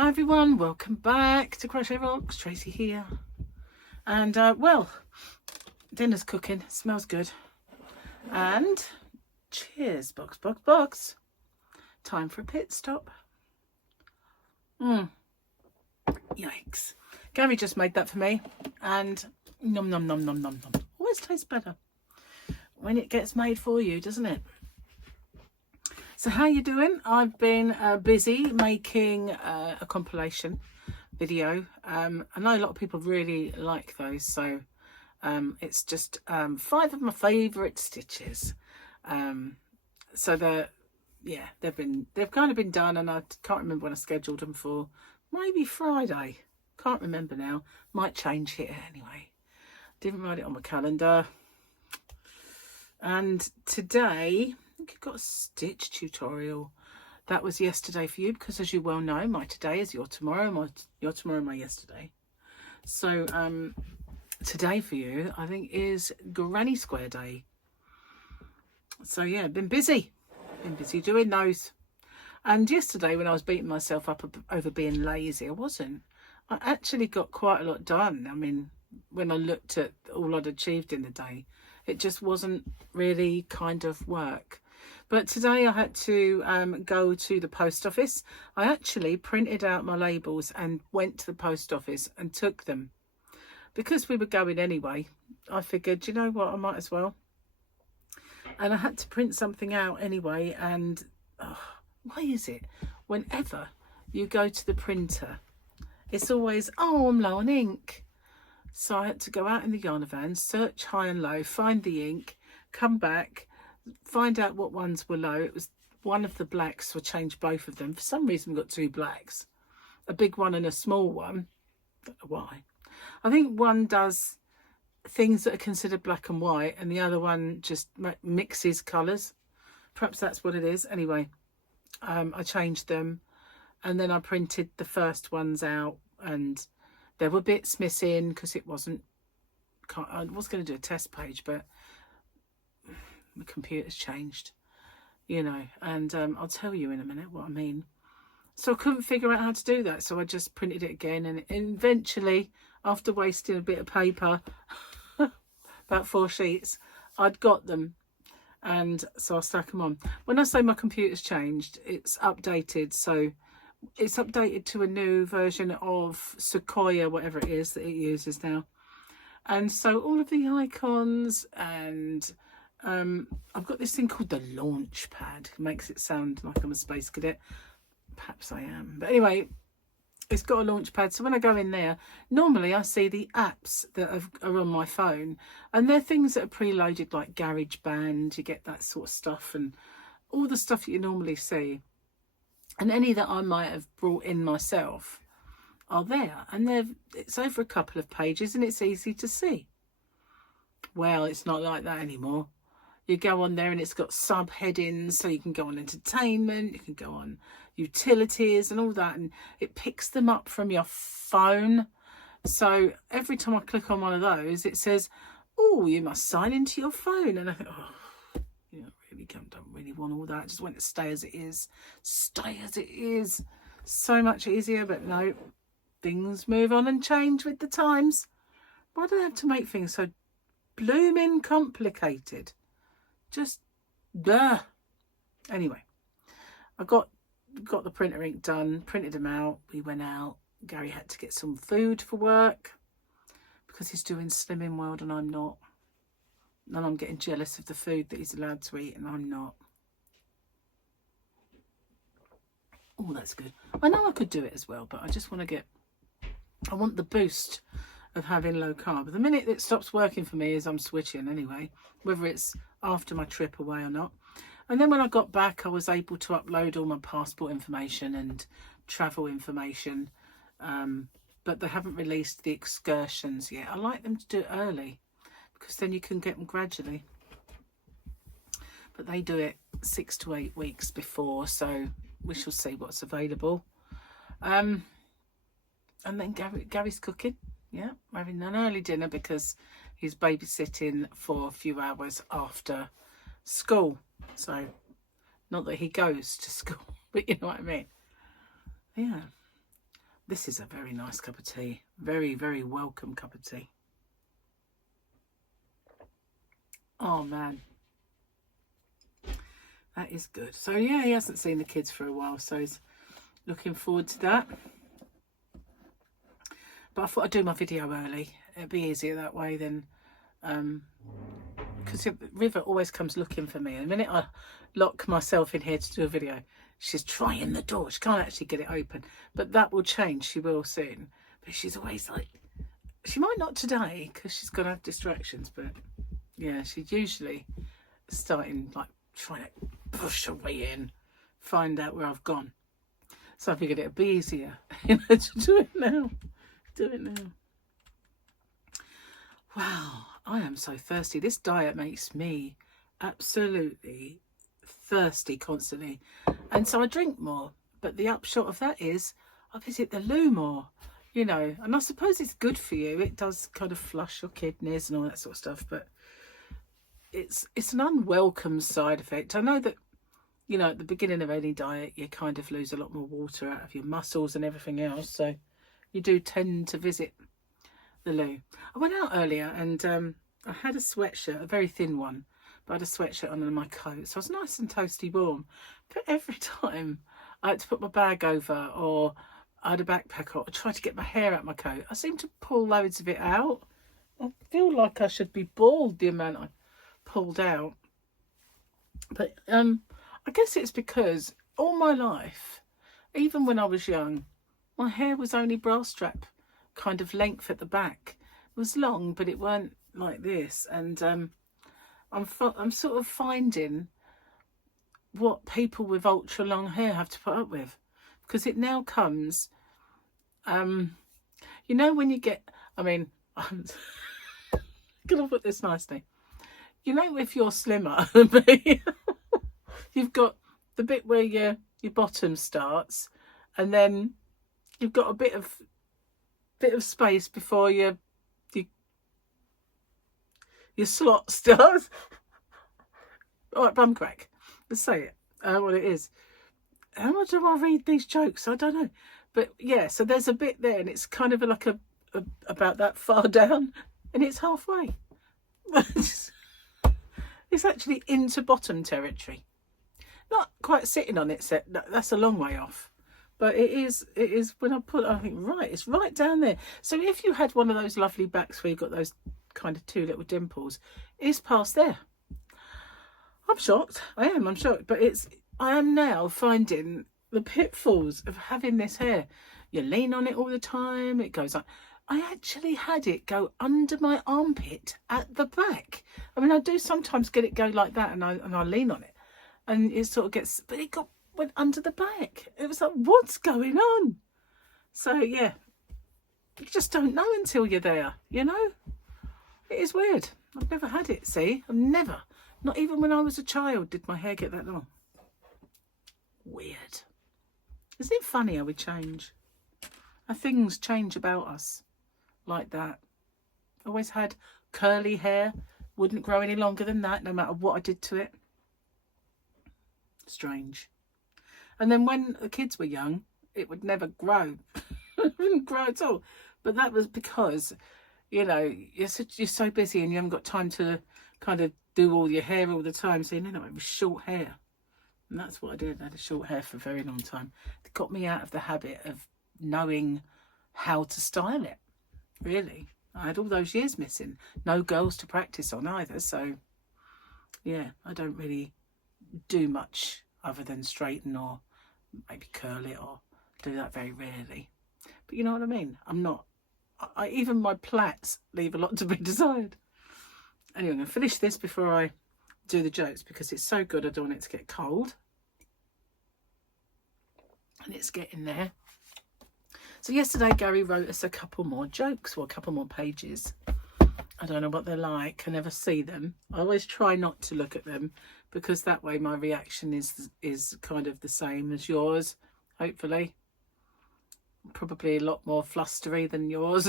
Hi everyone, welcome back to Crochet Rocks. Tracy here. And well, dinner's cooking, smells good. And cheers, box. Time for a pit stop. Yikes. Gary just made that for me, and nom nom nom nom nom nom. Always tastes better when it gets made for you, doesn't it? So how you doing? I've been busy making a compilation video. I know a lot of people really like those, so it's just 5 of my favourite stitches. So they've kind of been done, and I can't remember when I scheduled them for. Maybe Friday. Can't remember now. Might change here anyway. Didn't write it on my calendar. And today, I think you've got a stitch tutorial. That was yesterday for you, because as you well know, my today is your tomorrow, your tomorrow, my yesterday. So today for you, I think, is Granny Square Day. So yeah, been busy doing those. And yesterday, when I was beating myself up over being lazy, I wasn't. I actually got quite a lot done. I mean, when I looked at all I'd achieved in the day, it just wasn't really kind of work. But today I had to go to the post office. I actually printed out my labels and went to the post office and took them. Because we were going anyway, I figured, you know what, I might as well. And I had to print something out anyway, and why is it whenever you go to the printer, it's always, oh, I'm low on ink. So I had to go out in the yarn van, search high and low, find the ink, come back, find out what ones were low. It was one of the blacks, so I changed both of them. For some reason, we got 2 blacks, a big one and a small one. Don't know why. I think one does things that are considered black and white, and the other one just mixes colours. Perhaps that's what it is. Anyway, I changed them, and then I printed the first ones out, and there were bits missing because it wasn't. I was going to do a test page, but the computer's changed, you know, and I'll tell you in a minute what I mean. So I couldn't figure out how to do that, so I just printed it again, and eventually, after wasting a bit of paper, about 4 sheets, I'd got them. And so I stuck them on. When I say my computer's changed, it's updated. So it's updated to a new version of Sequoia, whatever it is that it uses now. And so all of the icons, and I've got this thing called the launch pad. It makes it sound like I'm a space cadet. Perhaps I am. But anyway, it's got a launch pad. So when I go in there, normally I see the apps that are on my phone, and they're things that are preloaded, like GarageBand. You get that sort of stuff, and all the stuff that you normally see, and any that I might have brought in myself are there, and it's over a couple of pages, and it's easy to see. Well, it's not like that anymore. You go on there and it's got subheadings, so you can go on entertainment, you can go on utilities and all that, and it picks them up from your phone. So every time I click on one of those, it says, oh, you must sign into your phone. And I think, oh, you know, really don't really want all that. I just want it to stay as it is. Stay as it is. So much easier, but no, things move on and change with the times. Why do they have to make things so blooming complicated? Just blah. Anyway, I got the printer ink done, printed them out. We went out. Gary had to get some food for work because he's doing Slimming World and I'm not. And I'm getting jealous of the food that he's allowed to eat and I'm not. Oh, that's good. I know I could do it as well, but I just want to I want the boost of having low carb. The minute it stops working for me is I'm switching anyway, whether it's after my trip away or not. And then when I got back, I was able to upload all my passport information and travel information, but they haven't released the excursions yet. I like them to do it early because then you can get them gradually, but they do it 6 to 8 weeks before, so we shall see what's available. And then Gary's cooking. Yeah, we're having an early dinner because he's babysitting for a few hours after school. So, not that he goes to school, but you know what I mean. Yeah. This is a very nice cup of tea. Very, very welcome cup of tea. Oh, man. That is good. So, yeah, he hasn't seen the kids for a while, so he's looking forward to that. But I thought I'd do my video early. It'd be easier that way than... because River always comes looking for me. And the minute I lock myself in here to do a video, she's trying the door. She can't actually get it open. But that will change. She will soon. But she's always like... She might not today, because she's going to have distractions. But, yeah, she's usually starting, like, trying to push her way in, find out where I've gone. So I figured it'd be easier, you know, to do it now. Do it now. Wow, I am so thirsty. This diet makes me absolutely thirsty constantly. And so I drink more. But the upshot of that is I visit the loo more, you know. And I suppose it's good for you. It does kind of flush your kidneys and all that sort of stuff. But it's an unwelcome side effect. I know that, you know, at the beginning of any diet, you kind of lose a lot more water out of your muscles and everything else. So you do tend to visit the loo. I went out earlier and I had a sweatshirt, a very thin one, but I had a sweatshirt under my coat. So I was nice and toasty warm. But every time I had to put my bag over, or I had a backpack on, or try to get my hair out my coat, I seemed to pull loads of it out. I feel like I should be bald the amount I pulled out. But I guess it's because all my life, even when I was young, my hair was only bra strap kind of length at the back. It was long, but it weren't like this. And I'm sort of finding what people with ultra long hair have to put up with, because it now comes, you know, when you get, I mean, I'm gonna put this nicely. You know, if you're slimmer than me, you've got the bit where your bottom starts, and then you've got a bit of space before your slot starts. All right, bum crack. Let's say it. What it is. How much do I read these jokes? I don't know. But yeah, so there's a bit there, and it's kind of like a about that far down, and it's halfway. It's actually into bottom territory. Not quite sitting on it, that's a long way off. But it is when I put, I think, right, it's right down there. So if you had one of those lovely backs where you've got those kind of two little dimples, it's past there. I'm shocked. I'm shocked. But I am now finding the pitfalls of having this hair. You lean on it all the time. It goes up. I actually had it go under my armpit at the back. I mean, I do sometimes get it go like that, and I lean on it, and it sort of gets, but it went under the back. It was like, what's going on? So yeah, you just don't know until you're there, you know. It is weird. I've never had it. See, I've never, not even when I was a child, did my hair get that long. Weird. Isn't it funny how we change? How things change about us like that. Always had curly hair, wouldn't grow any longer than that, no matter what I did to it. Strange. And then when the kids were young, it would never grow. It wouldn't grow at all. But that was because, you know, you're so busy and you haven't got time to kind of do all your hair all the time. So you know, it was short hair. And that's what I did. I had a short hair for a very long time. It got me out of the habit of knowing how to style it. Really. I had all those years missing. No girls to practice on either. So, yeah, I don't really do much other than straighten or maybe curl it, or do that very rarely. But you know what I mean? I'm not... even my plaits leave a lot to be desired. Anyway, I'm going to finish this before I do the jokes, because it's so good I don't want it to get cold. And it's getting there. So yesterday Gary wrote us a couple more jokes, or a couple more pages. I don't know what they're like. I never see them. I always try not to look at them, because that way my reaction is kind of the same as yours, hopefully. Probably a lot more flustery than yours.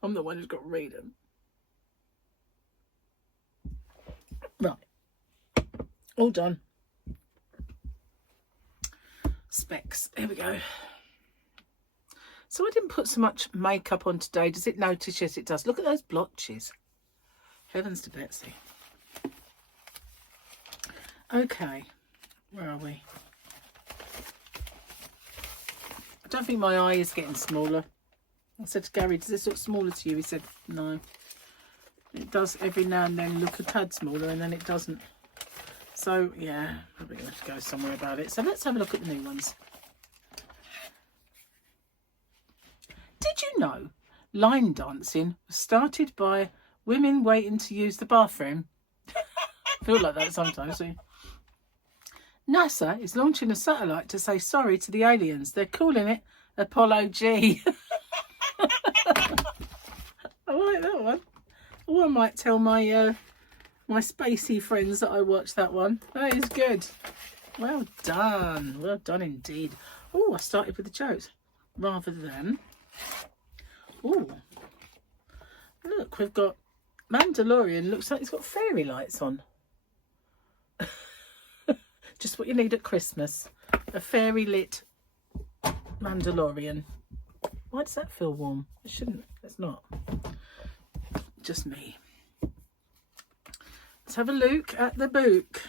I'm the one who's got to read them. Right. All done. Specs. Here we go. So I didn't put so much makeup on today. Does it notice? Yes, it does. Look at those blotches. Heavens to Betsy. Okay, where are we? I don't think my eye is getting smaller. I said to Gary, does this look smaller to you? He said, no. It does every now and then look a tad smaller, and then it doesn't. So, yeah, probably going to have to go somewhere about it. So let's have a look at the new ones. Did you know line dancing was started by women waiting to use the bathroom? I feel like that sometimes. So. NASA is launching a satellite to say sorry to the aliens. They're calling it Apollo G. I like that one. Oh, I might tell my my spacey friends that I watched that one. That is good. Well done. Well done indeed. Oh, I started with the jokes rather than... Oh, look, we've got Mandalorian. Looks like he's got fairy lights on. Just what you need at Christmas. A fairy lit Mandalorian. Why does that feel warm? It shouldn't. It's not. Just me. Let's have a look at the book.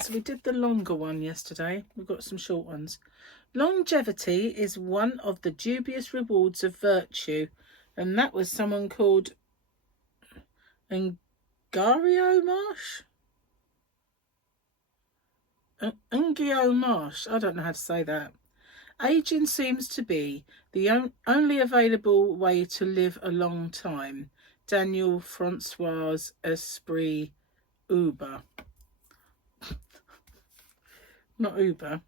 So we did the longer one yesterday. We've got some short ones. Longevity is one of the dubious rewards of virtue. And that was someone called Ungario Marsh? Ungio Marsh. I don't know how to say that. Aging seems to be the only available way to live a long time. Daniel Francois Esprit Uber. Not Uber.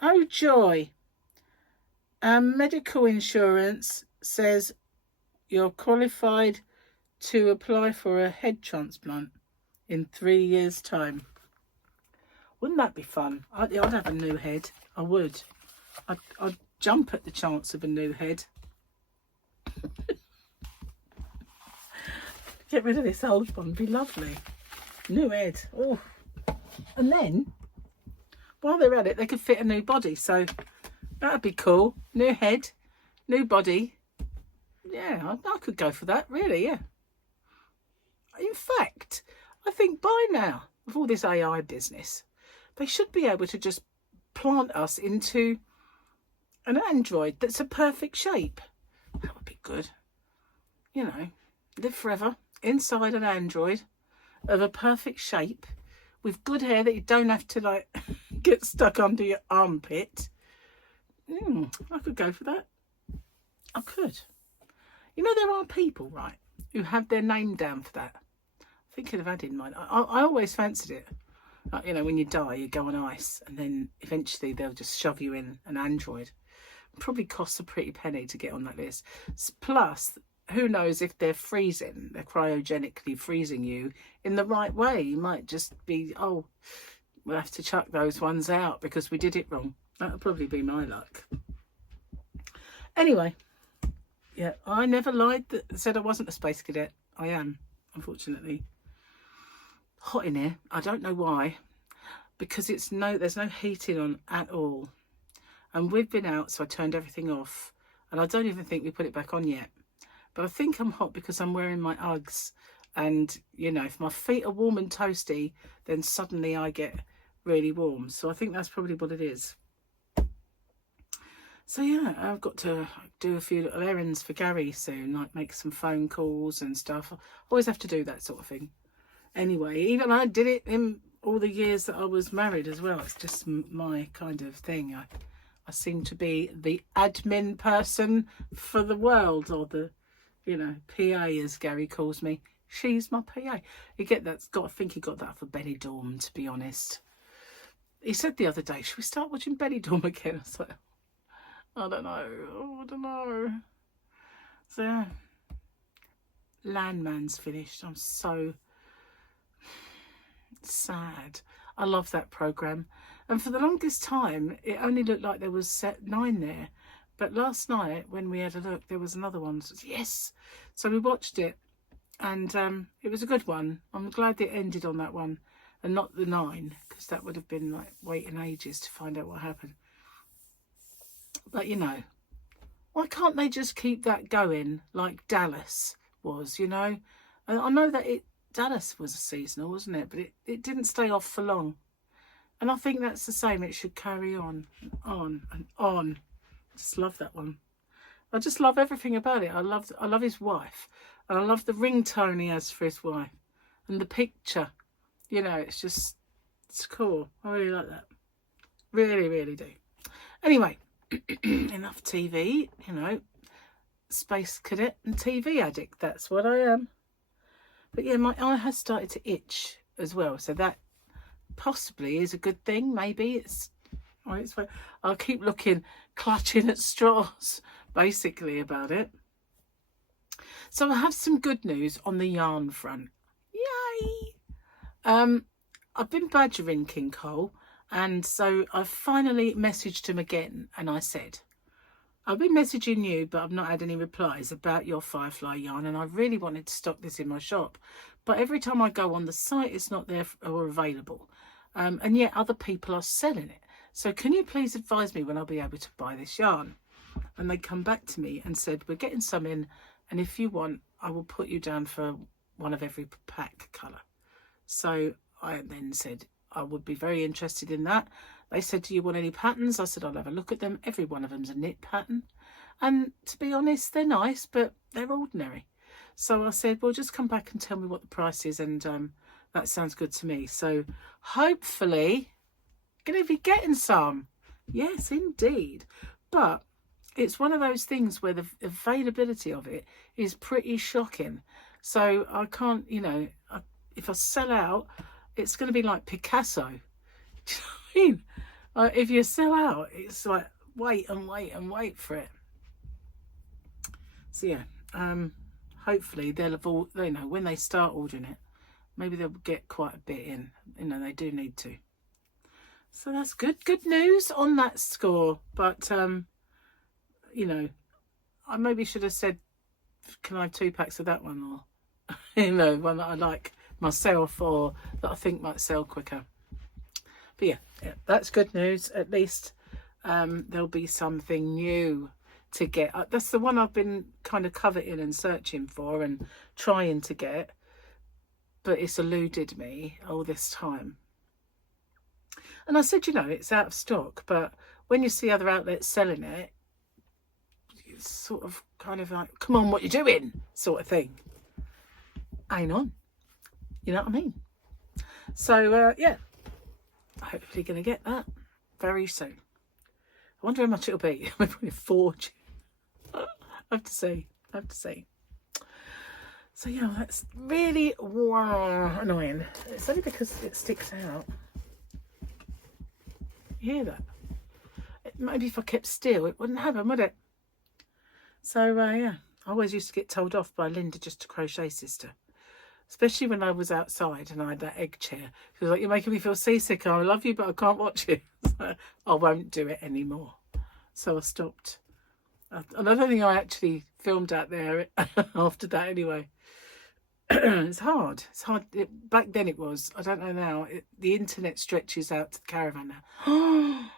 Oh, joy. Medical insurance says you're qualified to apply for a head transplant in 3 years' time. Wouldn't that be fun? I'd have a new head. I would. I'd jump at the chance of a new head. Get rid of this old one. Be lovely. New head. Oh. And then, while they're at it, they could fit a new body. So that'd be cool. New head, new body. Yeah, I could go for that. Really, yeah. In fact, I think by now, with all this AI business, they should be able to just plant us into an android that's a perfect shape. That would be good. You know, live forever inside an android of a perfect shape with good hair that you don't have to like get stuck under your armpit. I could go for that. I could. You know, there are people, right, who have their name down for that. I think I'd have had in mind. I always fancied it. You know, when you die, you go on ice, and then eventually they'll just shove you in an android. It probably costs a pretty penny to get on that list. Plus, who knows if they're freezing, they're cryogenically freezing you in the right way. You might just be, oh, we'll have to chuck those ones out because we did it wrong. That would probably be my luck. Anyway, yeah, I never lied that said I wasn't a space cadet. I am, unfortunately. Hot in here. I don't know why, because there's no heating on at all, and we've been out, so I turned everything off, and I don't even think we put it back on yet. But I think I'm hot because I'm wearing my Uggs, and you know, if my feet are warm and toasty, then suddenly I get really warm. So I think that's probably what it is. So yeah, I've got to do a few little errands for Gary soon, like make some phone calls and stuff. I always have to do that sort of thing. Anyway, even I did it in all the years that I was married as well. It's just my kind of thing. I seem to be the admin person for the world, or the, you know, PA as Gary calls me. She's my PA. You get that? I think he got that for Benidorm, to be honest. He said the other day, should we start watching Benidorm again? I was like, I don't know. Oh, I don't know. So yeah, Landman's finished. I'm so sad. I love that programme, and for the longest time it only looked like there was set 9 there, but last night when we had a look, there was another one. So yes, so we watched it, and it was a good one. I'm glad it ended on that one and not the 9, because that would have been like waiting ages to find out what happened. But you know, Why can't they just keep that going like Dallas was, you know? And I know that Dallas was a seasonal, wasn't it? But it didn't stay off for long. And I think that's the same. It should carry on and on and on. I just love that one. I just love everything about it. I love his wife. And I love the ringtone he has for his wife. And the picture. You know, it's cool. I really like that. Really, really do. Anyway, enough TV, you know. Space cadet and TV addict. That's what I am. But yeah, my eye has started to itch as well. So that possibly is a good thing. Maybe it's on its way. I'll keep looking, clutching at straws, basically, about it. So I have some good news on the yarn front. Yay! I've been badgering King Cole, and so I've finally messaged him again, and I said, I've been messaging you, but I've not had any replies about your Firefly yarn, and I really wanted to stock this in my shop. But every time I go on the site, it's not there or available. And yet other people are selling it. So can you please advise me when I'll be able to buy this yarn? And they come back to me and said, we're getting some in, and if you want, I will put you down for one of every pack colour. So I then said, I would be very interested in that. They said, do you want any patterns? I said, I'll have a look at them. Every one of them's a knit pattern. And to be honest, they're nice, but they're ordinary. So I said, well, just come back and tell me what the price is. And that sounds good to me. So hopefully, going to be getting some. Yes, indeed. But it's one of those things where the availability of it is pretty shocking. So I can't, you know, if I sell out, it's going to be like Picasso. Do you know what I mean? If you sell out, it's like wait and wait and wait for it. So yeah, hopefully they'll have all, you know, when they start ordering it, maybe they'll get quite a bit in. You know, they do need to. So that's good. Good news on that score. But, you know, I maybe should have said, can I have 2 packs of that one? Or, you know, one that I like myself or that I think might sell quicker. But yeah, that's good news. At least there'll be something new to get. That's the one I've been kind of coveting and searching for and trying to get. But it's eluded me all this time. And I said, you know, it's out of stock. But when you see other outlets selling it, it's sort of kind of like, come on, what you doing? Sort of thing. Ain't on. You know what I mean? So, yeah. Hopefully going to get that very soon. I wonder how much it'll be. Maybe a fortune. I have to see. I have to see. So, yeah, that's really annoying. It's only because it sticks out. You hear that? Maybe if I kept still, it wouldn't happen, would it? So, yeah. I always used to get told off by Linda, just a crochet sister. Especially when I was outside and I had that egg chair. She was like, you're making me feel seasick. I love you, but I can't watch you. So I won't do it anymore. So I stopped. And I don't think I actually filmed out there after that anyway. It's hard. It's hard. Back then it was. I don't know now. The internet stretches out to the caravan now.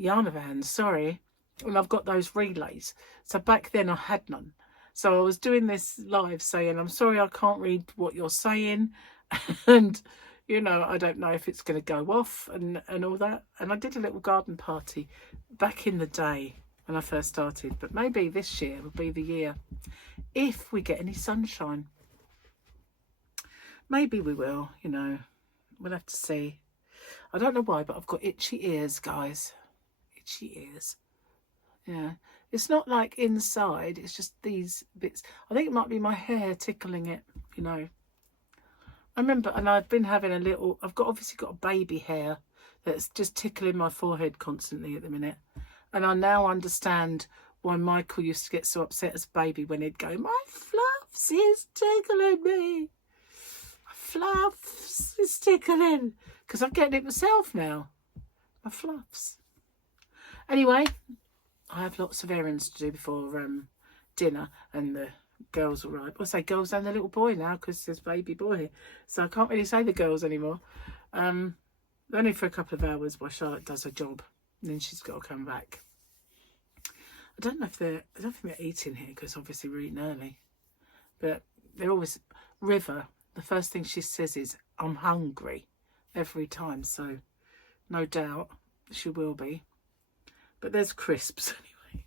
Yarnavan, sorry. And I've got those relays. So back then I had none. So I was doing this live saying, I'm sorry I can't read what you're saying. And, you know, I don't know if it's going to go off and all that. And I did a little garden party back in the day when I first started. But maybe this year will be the year. If we get any sunshine. Maybe we will, you know. We'll have to see. I don't know why, but I've got itchy ears, guys. Itchy ears. Yeah. It's not like inside, it's just these bits. I think it might be my hair tickling it, you know. I remember, and I've been having a little, obviously got a baby hair that's just tickling my forehead constantly at the minute. And I now understand why Michael used to get so upset as a baby when he'd go, my fluffs is tickling me. My fluffs is tickling. Because I'm getting it myself now. My fluffs. Anyway, I have lots of errands to do before dinner, and the girls will arrive. I say girls and the little boy now because there's baby boy here. So I can't really say the girls anymore. Only for a couple of hours while Charlotte does her job. And then she's got to come back. I don't think they're eating here because obviously we're eating early. But they're always, River, the first thing she says is, I'm hungry, every time. So no doubt she will be. But there's crisps anyway.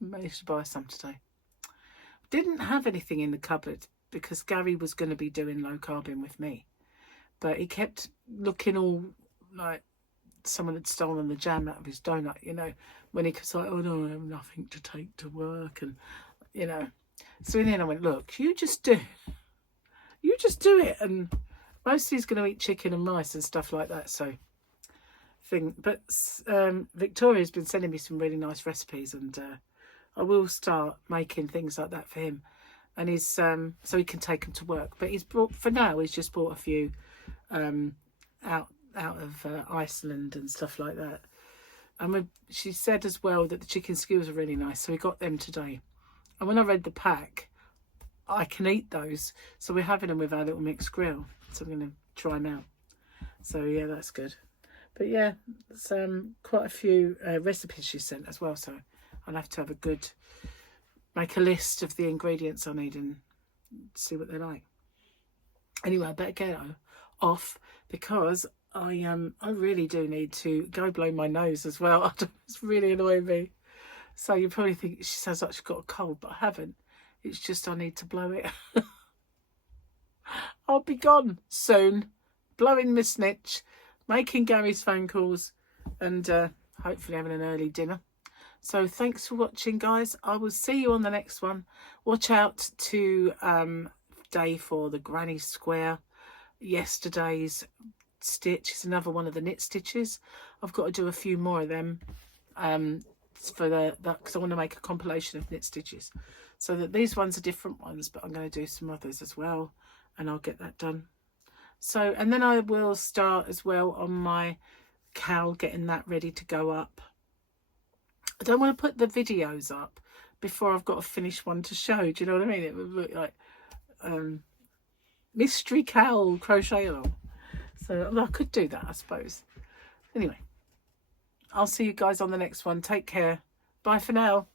Managed to buy some today. Didn't have anything in the cupboard because Gary was going to be doing low carbing with me. But he kept looking all like someone had stolen the jam out of his donut, you know, when he was like, oh no, I have nothing to take to work, and you know. So in the end I went, look, you just do it, and mostly he's going to eat chicken and rice and stuff like that. So but Victoria's been sending me some really nice recipes, and I will start making things like that for him, and he's so he can take them to work. But he's brought, for now, he's just bought a few out of Iceland and stuff like that. And she said as well that the chicken skewers are really nice, so we got them today. And when I read the pack, I can eat those, so we're having them with our little mixed grill. So I'm going to try them out. So yeah, that's good. But yeah, it's quite a few recipes she sent as well, so I'll have to have make a list of the ingredients I need and see what they're like. Anyway, I better get off because I really do need to go blow my nose as well. It's really annoying me. So you probably think she sounds like she's got a cold, but I haven't. It's just I need to blow it. I'll be gone soon, blowing my snitch, making Gary's phone calls, and hopefully having an early dinner. So thanks for watching, guys. I will see you on the next one. Watch out to day for the granny square. Yesterday's stitch is another one of the knit stitches. I've got to do a few more of them for because I want to make a compilation of knit stitches. So that these ones are different ones, but I'm going to do some others as well, and I'll get that done. So, and then I will start as well on my cowl, getting that ready to go up. I don't want to put the videos up before I've got a finished one to show. Do you know what I mean? It would look like mystery cowl crochet along. So I could do that, I suppose. Anyway, I'll see you guys on the next one. Take care. Bye for now.